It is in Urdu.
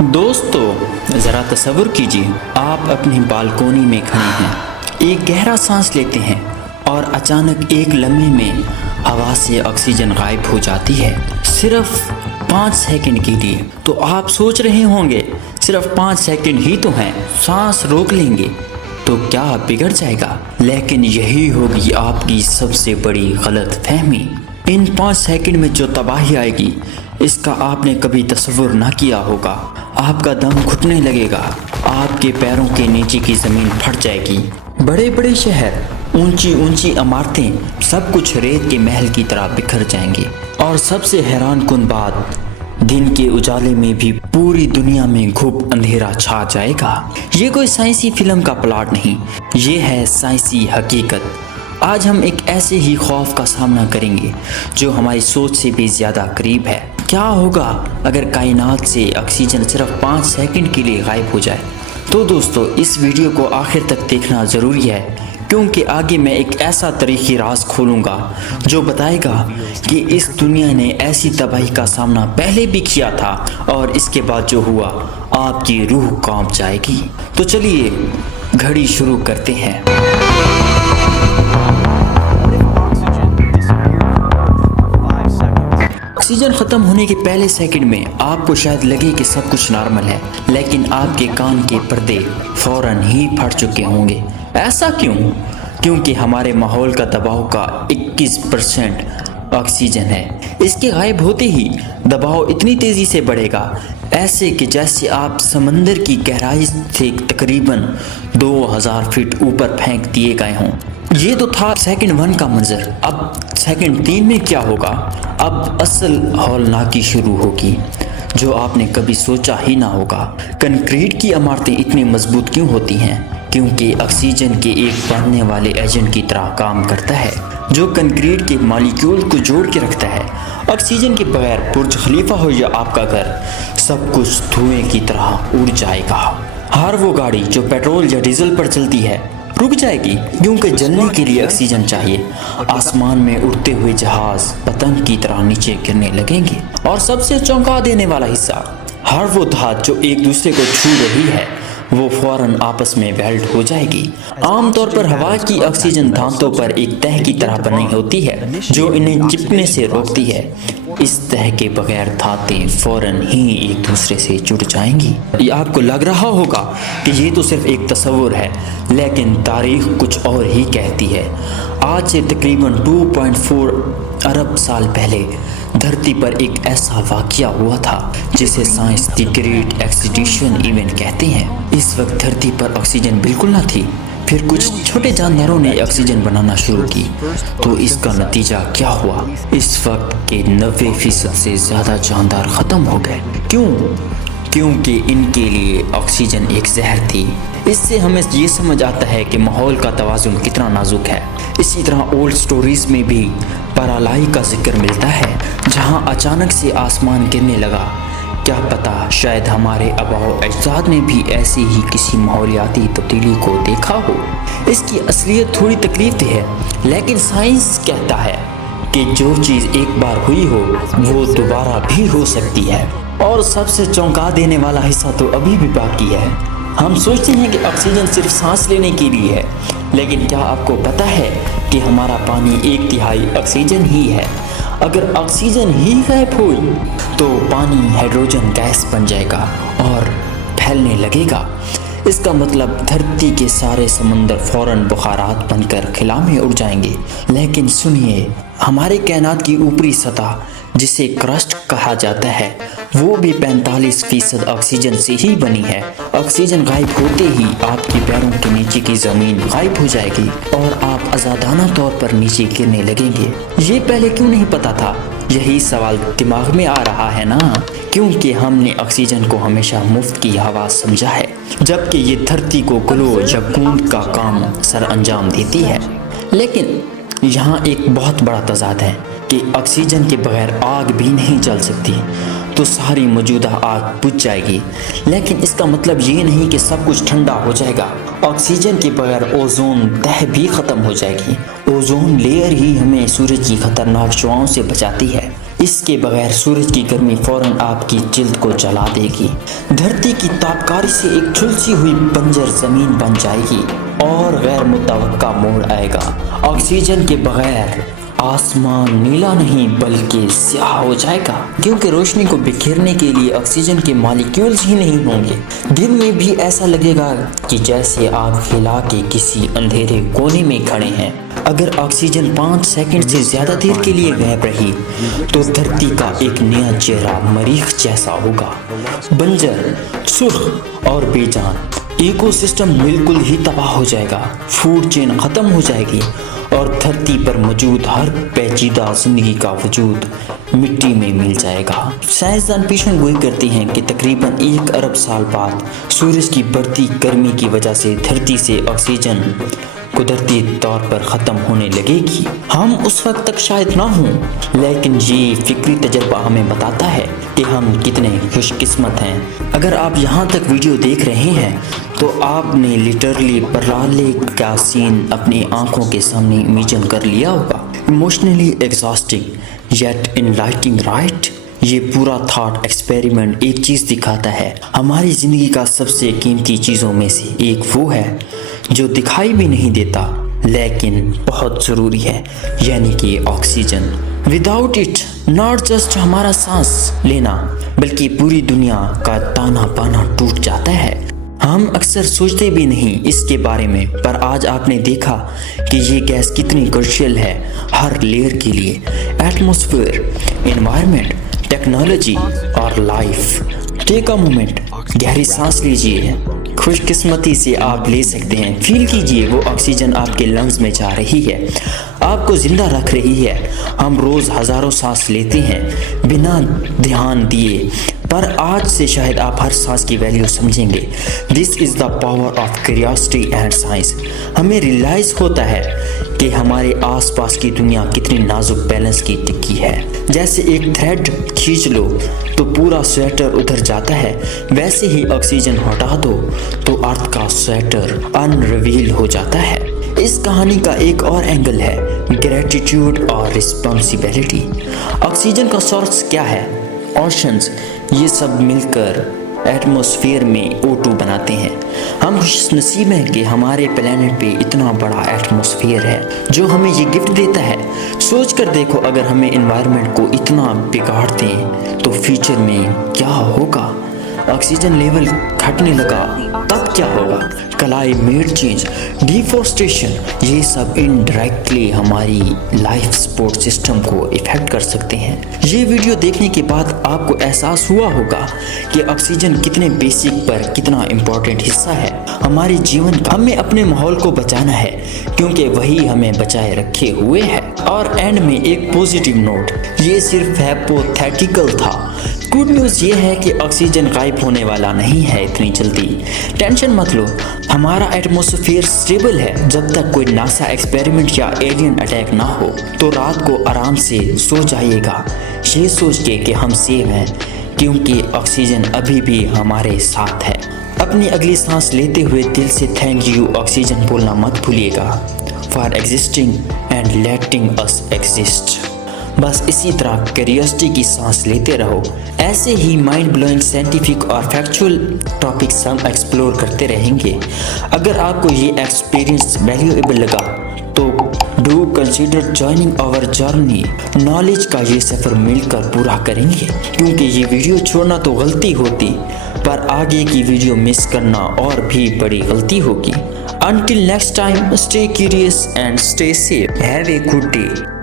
دوستو ذرا تصور کیجیے آپ اپنی بالکونی میں کھڑے ہیں، ایک گہرا سانس لیتے ہیں اور اچانک ایک لمحے میں ہوا سے آکسیجن غائب ہو جاتی ہے، صرف 5 سیکنڈ کے لیے۔ تو آپ سوچ رہے ہوں گے صرف 5 سیکنڈ ہی تو ہیں، سانس روک لیں گے تو کیا بگڑ جائے گا؟ لیکن یہی ہوگی آپ کی سب سے بڑی غلط فہمی۔ ان 5 سیکنڈ میں جو تباہی آئے گی اس کا آپ نے کبھی تصور نہ کیا ہوگا۔ آپ کا دم گھٹنے لگے گا، آپ کے پیروں کے نیچے کی زمین پھٹ جائے گی، بڑے بڑے شہر، اونچی اونچی عمارتیں، سب کچھ ریت کے محل کی طرح بکھر جائیں گے۔ اور سب سے حیران کن بات، دن کے اجالے میں بھی پوری دنیا میں گھپ اندھیرا چھا جائے گا۔ یہ کوئی سائنسی فلم کا پلاٹ نہیں، یہ ہے سائنسی حقیقت۔ آج ہم ایک ایسے ہی خوف کا سامنا کریں گے جو ہماری سوچ سے بھی زیادہ قریب ہے۔ کیا ہوگا اگر کائنات سے آکسیجن صرف 5 سیکنڈ کے لیے غائب ہو جائے؟ تو دوستو اس ویڈیو کو آخر تک دیکھنا ضروری ہے، کیونکہ آگے میں ایک ایسا تاریخی راز کھولوں گا جو بتائے گا کہ اس دنیا نے ایسی تباہی کا سامنا پہلے بھی کیا تھا، اور اس کے بعد جو ہوا آپ کی روح کانپ جائے گی۔ تو چلیے گھڑی شروع کرتے ہیں۔ آکسیجن ختم ہونے کے پہلے سیکنڈ میں آپ کو شاید لگے کہ سب کچھ نارمل ہے، لیکن آپ کے کان کے پردے فوراً ہی پھٹ چکے ہوں گے۔ ایسا کیوں؟ کیونکہ ہمارے ماحول کا دباؤ کا 21% آکسیجن ہے۔ اس کے غائب ہوتے ہی دباؤ اتنی تیزی سے بڑھے گا، ایسے کہ جیسے آپ سمندر کی گہرائی سے تقریباً 2000 فٹ اوپر پھینک دیے گئے ہوں۔ یہ تو تھا سیکنڈ 1 کا منظر۔ اب سیکنڈ 3 میں کیا ہوگا؟ اب اصل ہولناکی شروع ہوگی جو آپ نے کبھی سوچا ہی نہ ہوگا۔ کنکریٹ کی عمارتیں اتنی مضبوط کیوں ہوتی ہیں؟ کیونکہ آکسیجن کے ایک بڑھنے والے ایجنٹ کی طرح کام کرتا ہے جو کنکریٹ کے مالیکیول کو جوڑ کے رکھتا ہے۔ آکسیجن کے بغیر برج خلیفہ ہو یا آپ کا گھر، سب کچھ دھوئیں کی طرح اڑ جائے گا۔ ہر وہ گاڑی جو پیٹرول یا ڈیزل پر چلتی ہے رک جائے گی، کیونکہ جلنے کے لیے آکسیجن چاہیے۔ آسمان میں اڑتے ہوئے جہاز پتنگ کی طرح نیچے گرنے لگیں گے، اور سب سے چونکا دینے والا حصہ، ہر وہ دھات جو ایک دوسرے کو چھو رہی ہے وہ فوراً آپس میں ویلڈ ہو جائے گی۔ عام طور پر ہوا کی آکسیجن دھاتوں پر ایک تہ کی طرح بنی ہوتی ہے جو انہیں چپکنے سے روکتی ہے۔ اس تہ کے بغیر دھاتیں فوراً ہی ایک دوسرے سے جڑ جائیں گی۔ یہ آپ کو لگ رہا ہوگا کہ یہ تو صرف ایک تصور ہے، لیکن تاریخ کچھ اور ہی کہتی ہے۔ آج سے تقریباً 2.4 ارب سال پہلے دھرتی پر ایک ایسا واقعہ ہوا تھا جسے science the great extinction event کہتے ہیں۔ اس وقت دھرتی پر آکسیجن بالکل نہ تھی، پھر کچھ چھوٹے جانوروں نے آکسیجن بنانا شروع کی، تو اس کا نتیجہ کیا ہوا؟ اس وقت کے 90% سے زیادہ جاندار ختم ہو گئے۔ کیوں؟ کیونکہ ان کے لیے آکسیجن ایک زہر تھی۔ اس سے ہمیں یہ سمجھ آتا ہے کہ ماحول کا توازن کتنا نازک ہے۔ اسی طرح اولڈ سٹوریز میں بھی پرالائی کا ذکر ملتا ہے، جہاں اچانک سے آسمان گرنے لگا۔ کیا پتا شاید ہمارے آباء و اجداد نے بھی ایسی ہی کسی ماحولیاتی تبدیلی کو دیکھا ہو۔ اس کی اصلیت تھوڑی تکلیف دہ ہے، لیکن سائنس کہتا ہے کہ جو چیز ایک بار ہوئی ہو وہ دوبارہ بھی ہو سکتی ہے۔ اور سب سے چونکا دینے والا حصہ تو ابھی بھی باقی ہے۔ ہم سوچتے ہیں کہ آکسیجن صرف سانس لینے کے لیے ہے، لیکن کیا آپ کو پتہ ہے کہ ہمارا پانی 1/3 آکسیجن ہی ہے؟ اگر آکسیجن ہی غائب ہوئی تو پانی ہائیڈروجن گیس بن جائے گا اور پھیلنے لگے گا۔ اس کا مطلب دھرتی کے سارے سمندر فوراً بخارات بن کر خلا میں اڑ جائیں گے۔ لیکن سنیے، ہمارے کائنات کی اوپری سطح جسے کرسٹ کہا جاتا ہے وہ بھی 45% آکسیجن سے ہی بنی ہے۔ آکسیجن غائب ہوتے ہی آپ کے پیروں کے نیچے کی زمین غائب ہو جائے گی اور آپ آزادانہ طور پر نیچے گرنے لگیں گے۔ یہ پہلے کیوں نہیں پتا تھا؟ یہی سوال دماغ میں آ رہا ہے نا، کیونکہ ہم نے آکسیجن کو ہمیشہ مفت کی ہوا سمجھا ہے، جبکہ یہ دھرتی کو گلو یا گوند کا کام سر انجام دیتی ہے۔ لیکن یہاں ایک بہت بڑا تضاد ہے کہ آکسیجن کے بغیر آگ بھی نہیں جل سکتی، تو ساری موجودہ آگ بجھ جائے گی۔ لیکن اس کا مطلب یہ نہیں کہ سب کچھ ٹھنڈا ہو جائے گا۔ آکسیجن کے بغیر اوزون تہ بھی ختم ہو جائے گی۔ اوزون لیئر ہی ہمیں سورج کی خطرناک شعاؤں سے بچاتی ہے۔ اس کے بغیر سورج کی گرمی فوراً آپ کی جلد کو جلا دے گی، دھرتی کی تابکاری سے ایک جھلسی ہوئی بنجر زمین بن جائے گی اور غیر متوقع موڑ آئے گا۔ آکسیجن کے بغیر آسمان نیلا نہیں بلکہ سیاہ ہو جائے گا، کیونکہ روشنی کو بکھیرنے کے لیے آکسیجن کے مالیکیولز ہی نہیں ہوں گے۔ دن میں بھی ایسا لگے گا کہ جیسے آپ خلا کے کسی اندھیرے کونے میں کھڑے ہیں۔ اگر آکسیجن 5 سیکنڈ سے زیادہ دیر کے لیے غائب رہی تو دھرتی کا ایک نیا چہرہ مریخ جیسا ہوگا، بنجر، سرخ اور بے جان۔ ایکو سسٹم بالکل ہی تباہ ہو جائے گا، فوڈ چین ختم ہو جائے گی اور دھرتی پر موجود ہر پیچیدہ زندگی کا وجود مٹی میں مل جائے گا۔ سائنسدان پیشن گوئی کرتے ہیں کہ تقریباً 1 ارب سال بعد سورج کی بڑھتی گرمی کی وجہ سے دھرتی سے آکسیجن قدرتی طور پر ختم ہونے لگے گی۔ ہم اس وقت تک شاید نہ ہوں، لیکن یہ فکری تجربہ ہمیں بتاتا ہے کہ ہم کتنے خوش قسمت ہیں۔ اگر آپ یہاں تک ویڈیو دیکھ رہے ہیں تو آپ نے لٹرلی پرالے کا سین اپنی آنکھوں کے سامنے امیجن کر لیا ہوگا۔ Emotionally exhausting yet enlightening right? یہ پورا تھاٹ ایکسپیریمنٹ ایک چیز دکھاتا ہے، ہماری زندگی کا سب سے قیمتی چیزوں میں سے ایک وہ ہے جو دکھائی بھی نہیں دیتا لیکن بہت ضروری ہے، یعنی کہ oxygen. Without it not just ہمارا سانس لینا بلکہ پوری دنیا کا تانا بانا ٹوٹ جاتا ہے۔ ہم اکثر سوچتے بھی نہیں اس کے بارے میں، پر آج آپ نے دیکھا کہ یہ گیس کتنی کرشل ہے ہر لیئر کے لیے، ایٹماسفیئر، انوائرمنٹ، ٹیکنالوجی اور لائف۔ ٹیک اے مومنٹ، گہری سانس لیجئے، خوش قسمتی سے آپ لے سکتے ہیں، فیل کیجئے وہ آکسیجن آپ کے لنگز میں جا رہی ہے، آپ کو زندہ رکھ رہی ہے۔ ہم روز ہزاروں سانس لیتے ہیں بنا دھیان دیے، پر آج سے شاید آپ ہر سانس کی ویلیو سمجھیں گے۔ This is the power of curiosity and science. ہمیں ریلائز ہوتا ہے کہ ہمارے آس پاس کی دنیا کتنی نازک بیلنس کی ٹکی ہے۔ جیسے ایک تھریڈ کھینچ لو تو پورا سویٹر ادھر جاتا ہے، ویسے ہی آکسیجن ہٹا دو تو ارتھ کا سویٹر ان ریویل ہو جاتا ہے۔ اس کہانی کا ایک اور اینگل ہے گریٹیٹیوڈ اور رسپانسبلٹی۔ آکسیجن کا سورس کیا ہے؟ اوشنز، یہ سب مل کر ایٹماسفیئر میں O2 بناتے ہیں۔ ہم خوش نصیب ہیں کہ ہمارے پلینٹ پہ اتنا بڑا ایٹماسفیئر ہے جو ہمیں یہ گفٹ دیتا ہے۔ سوچ کر دیکھو اگر ہمیں انوائرمنٹ کو اتنا بگاڑ دیں تو فیوچر میں کیا ہوگا؟ آکسیجن لیول گھٹنے لگا تب کیا ہوگا؟ کلائمیٹ چینج، ڈیفورسٹیشن، یہ سب انڈائریکٹلی ہماری لائف سپورٹ سسٹم کو افیکٹ کر سکتے ہیں۔ یہ ویڈیو دیکھنے کے بعد آپ کو احساس ہوا ہوگا کہ آکسیجن کتنے بیسک پر کتنا امپورٹنٹ حصہ ہے ہمارے جیون کا۔ ہمیں اپنے ماحول کو بچانا ہے کیونکہ وہی ہمیں بچائے رکھے ہوئے ہے۔ اور اینڈ میں ایک پوزیٹیو نوٹ، یہ صرف ہائپوتھیٹیکل تھا۔ گڈ نیوز یہ ہے کہ آکسیجن غائب ہونے والا نہیں ہے اتنی جلدی، ٹینشن مت لو، ہمارا ایٹماسفیئر سٹیبل ہے۔ جب تک کوئی ناسا ایکسپیریمنٹ یا ایلین اٹیک نہ ہو تو رات کو آرام سے سو جائیے گا، یہ سوچ کے کہ ہم سیف ہیں کیونکہ آکسیجن ابھی بھی ہمارے ساتھ ہے۔ اپنی اگلی سانس لیتے ہوئے دل سے تھینک یو آکسیجن بولنا مت بھولیے گا، for existing and letting us exist. بس اسی طرح کیوریوسٹی کی سانس لیتے رہو، ایسے ہی مائنڈ بلوئنگ سائنٹیفک اور فیکچول ٹاپکس ہم ایکسپلور کرتے رہیں گے۔ اگر آپ کو یہ ایکسپیرینس ویلیویبل لگا تو do consider joining our journey. Knowledge کا یہ سفر مل کر پورا کریں گے، کیونکہ یہ ویڈیو چھوڑنا تو غلطی ہوتی، پر آگے کی ویڈیو مس کرنا اور بھی بڑی غلطی ہوگی۔ Until next time, stay curious and stay safe. Have a good day.